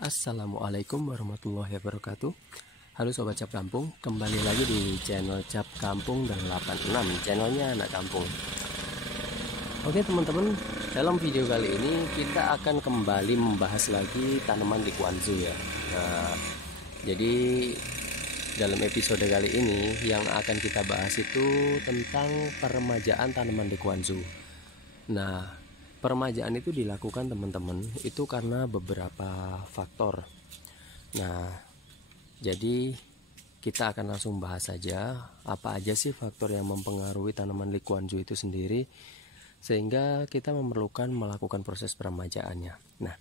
Assalamualaikum warahmatullahi wabarakatuh. Halo Sobat Cap Kampung, kembali lagi di channel Cap Kampung 86, channelnya anak kampung. Oke teman-teman, dalam video kali ini kita akan kembali membahas lagi tanaman Likuanzu ya. Nah, jadi dalam episode kali ini yang akan kita bahas itu tentang peremajaan tanaman Likuanzu. Nah, peremajaan itu dilakukan teman-teman itu karena beberapa faktor. Nah, jadi kita akan langsung bahas saja apa aja sih faktor yang mempengaruhi tanaman Likuanzu itu sendiri sehingga kita memerlukan melakukan proses peremajaannya. Nah,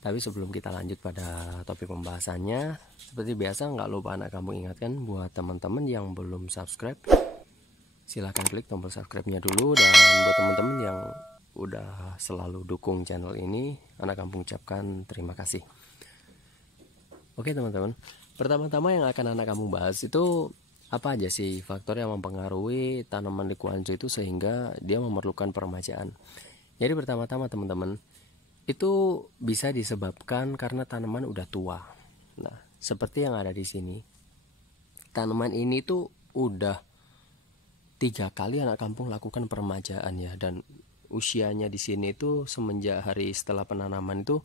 tapi sebelum kita lanjut pada topik pembahasannya, seperti biasa nggak lupa anak kamu ingatkan buat teman-teman yang belum subscribe, silahkan klik tombol subscribe-nya dulu, dan buat teman-teman yang udah selalu dukung channel ini, anak kampung ucapkan terima kasih. Oke teman-teman, pertama-tama yang akan anak kampung bahas itu apa aja sih faktor yang mempengaruhi tanaman Likuanzu itu sehingga dia memerlukan peremajaan. Jadi pertama-tama teman-teman, itu bisa disebabkan karena tanaman udah tua. Nah, seperti yang ada di sini, tanaman ini tuh udah 3 kali anak kampung lakukan peremajaan ya, dan usianya di sini itu semenjak hari setelah penanaman itu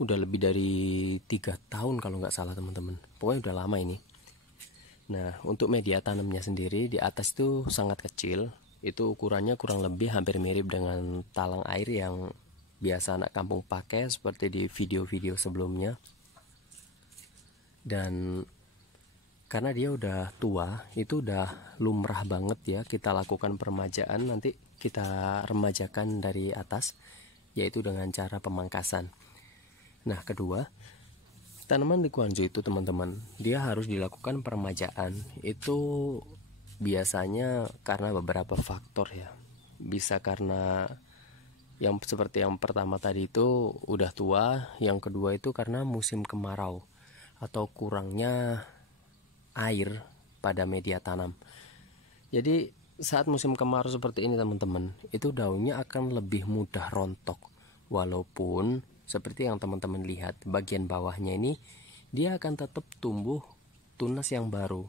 udah lebih dari 3 tahun kalau nggak salah teman-teman. Pokoknya udah lama ini. Nah, untuk media tanamnya sendiri di atas itu sangat kecil. Itu ukurannya kurang lebih hampir mirip dengan talang air yang biasa anak kampung pakai seperti di video-video sebelumnya. Dan karena dia udah tua, itu udah lumrah banget ya kita lakukan peremajaan. Nanti kita remajakan dari atas, yaitu dengan cara pemangkasan. Nah, kedua, tanaman Likuanzu itu teman-teman, dia harus dilakukan peremajaan itu biasanya karena beberapa faktor ya. Bisa karena yang seperti yang pertama tadi itu udah tua, yang kedua itu karena musim kemarau atau kurangnya air pada media tanam. Jadi saat musim kemarau seperti ini teman-teman, itu daunnya akan lebih mudah rontok. Walaupun seperti yang teman-teman lihat, bagian bawahnya ini dia akan tetap tumbuh tunas yang baru,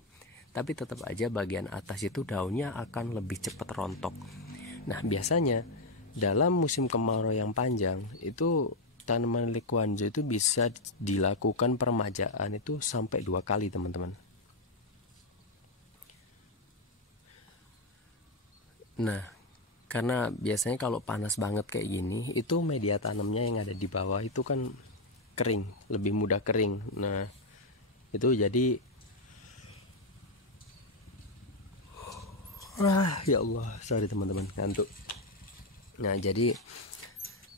tapi tetap aja bagian atas itu daunnya akan lebih cepat rontok. Nah, biasanya dalam musim kemarau yang panjang itu tanaman Likuanzu itu bisa dilakukan peremajaan itu sampai 2 kali teman-teman. Nah, karena biasanya kalau panas banget kayak gini, itu media tanamnya yang ada di bawah itu kan kering, lebih mudah kering. Nah, itu jadi ya Allah, sorry teman-teman, ngantuk. Nah, jadi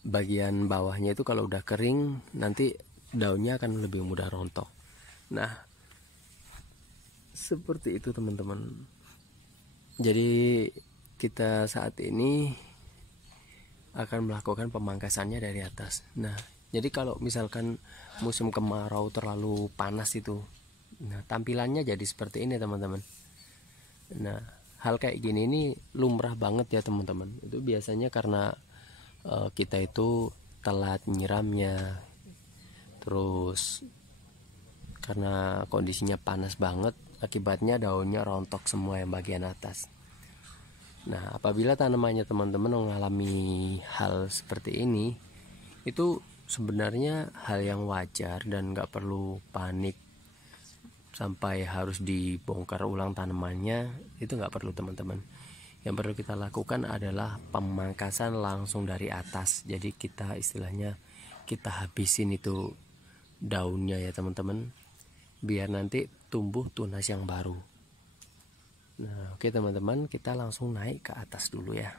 bagian bawahnya itu kalau udah kering, nanti daunnya akan lebih mudah rontok. Nah, seperti itu teman-teman. Jadi kita saat ini akan melakukan pemangkasannya dari atas. Nah, jadi kalau misalkan musim kemarau terlalu panas itu, nah tampilannya jadi seperti ini teman-teman. Nah, hal kayak gini ini lumrah banget ya teman-teman. Itu biasanya karena kita itu telat nyiramnya, terus karena kondisinya panas banget, akibatnya daunnya rontok semua yang bagian atas. Nah, apabila tanamannya teman-teman mengalami hal seperti ini, itu sebenarnya hal yang wajar dan nggak perlu panik sampai harus dibongkar ulang tanamannya. Itu nggak perlu teman-teman. Yang perlu kita lakukan adalah pemangkasan langsung dari atas. Jadi kita istilahnya kita habisin itu daunnya ya teman-teman, biar nanti tumbuh tunas yang baru. Nah, oke teman-teman, kita langsung naik ke atas dulu ya.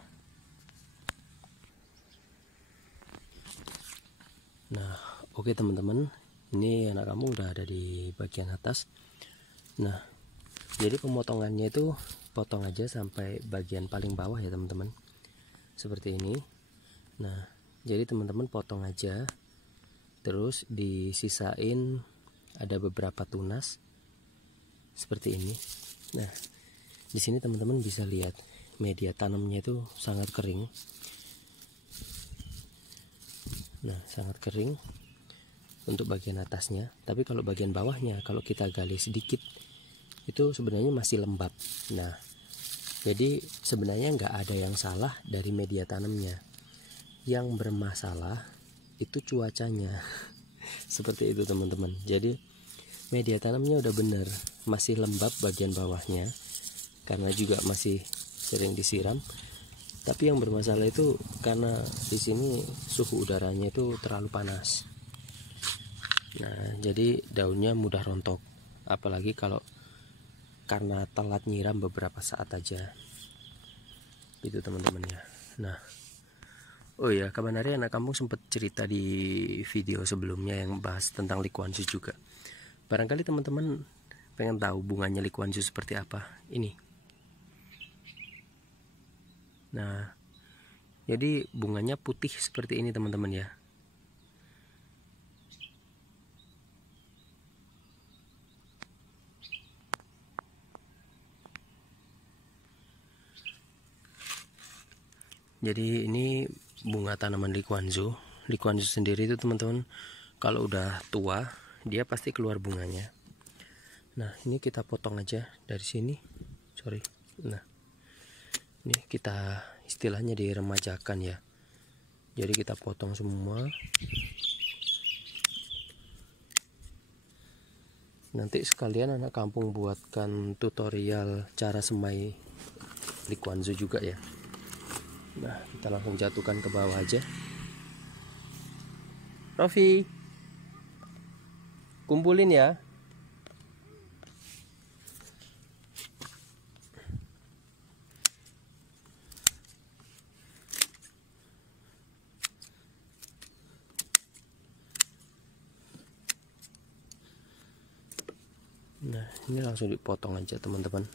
Nah, oke teman-teman, ini anak kamu udah ada di bagian atas. Nah, jadi pemotongannya itu potong aja sampai bagian paling bawah ya teman-teman, seperti ini. Nah, jadi teman-teman potong aja, terus disisain ada beberapa tunas seperti ini. Nah, di sini teman-teman bisa lihat media tanamnya itu sangat kering. Nah, sangat kering. untuk bagian atasnya, tapi kalau bagian bawahnya kalau kita gali sedikit itu sebenarnya masih lembab. Nah, jadi sebenarnya nggak ada yang salah dari media tanamnya, yang bermasalah itu cuacanya. Seperti itu teman-teman. Jadi media tanamnya udah bener, masih lembab bagian bawahnya karena juga masih sering disiram. Tapi yang bermasalah itu karena di sini suhu udaranya itu terlalu panas. Nah, jadi daunnya mudah rontok, apalagi kalau karena telat nyiram beberapa saat aja. Itu teman-teman ya. Nah, oh ya, kapan hari anak kampung sempat cerita di video sebelumnya yang bahas tentang likuansu juga. Barangkali teman-teman pengen tahu bunganya likuansu seperti apa. Ini. Nah, jadi bunganya putih seperti ini teman-teman ya. Jadi ini bunga tanaman likuansu. Likuansu sendiri itu teman-teman kalau udah tua dia pasti keluar bunganya. Nah, ini kita potong aja dari sini. Sorry. Nah, ini kita istilahnya diremajakan ya. Jadi kita potong semua. Nanti sekalian anak kampung buatkan tutorial cara semai likuansu juga ya. Nah, kita langsung jatuhkan ke bawah aja. Rofi, kumpulin ya. Nah, ini langsung dipotong aja teman-teman.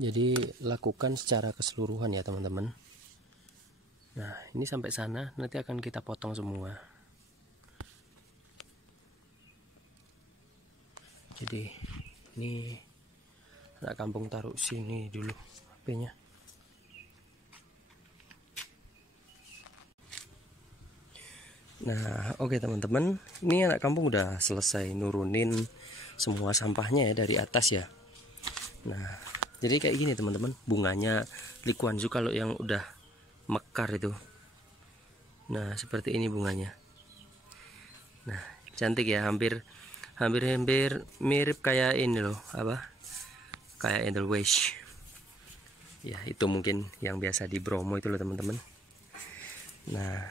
Jadi lakukan secara keseluruhan ya teman-teman. Nah, ini sampai sana nanti akan kita potong semua. Jadi ini anak kampung taruh sini dulu HP-nya. Nah, oke teman-teman, ini anak kampung udah selesai nurunin semua sampahnya ya dari atas ya. Nah, jadi kayak gini teman-teman bunganya likuansu kalau yang udah mekar itu. Nah, seperti ini bunganya. Nah, cantik ya, hampir mirip kayak ini loh, apa? Kayak Edelweiss. Ya, itu mungkin yang biasa di Bromo itu loh teman-teman. Nah,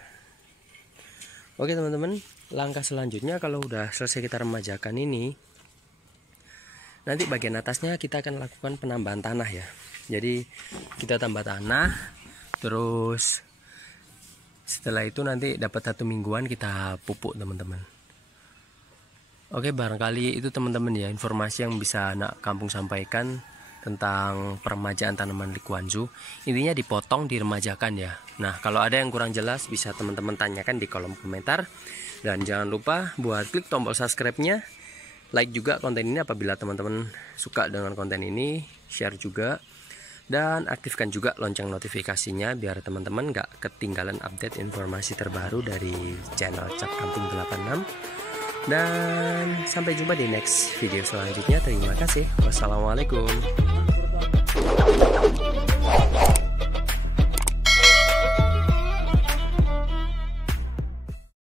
oke teman-teman, langkah selanjutnya kalau udah selesai kita remajakan ini, nanti bagian atasnya kita akan lakukan penambahan tanah ya. Jadi kita tambah tanah, terus setelah itu nanti dapat 1 mingguan kita pupuk teman-teman. Oke, barangkali itu teman-teman ya informasi yang bisa anak kampung sampaikan tentang peremajaan tanaman likuansu. Intinya dipotong, diremajakan ya. Nah, kalau ada yang kurang jelas bisa teman-teman tanyakan di kolom komentar. Dan jangan lupa buat klik tombol subscribe-nya. Like juga konten ini apabila teman-teman suka dengan konten ini, share juga, dan aktifkan juga lonceng notifikasinya biar teman-teman gak ketinggalan update informasi terbaru dari channel Cap Kampung 86. Dan sampai jumpa di next video selanjutnya. Terima kasih. Wassalamualaikum.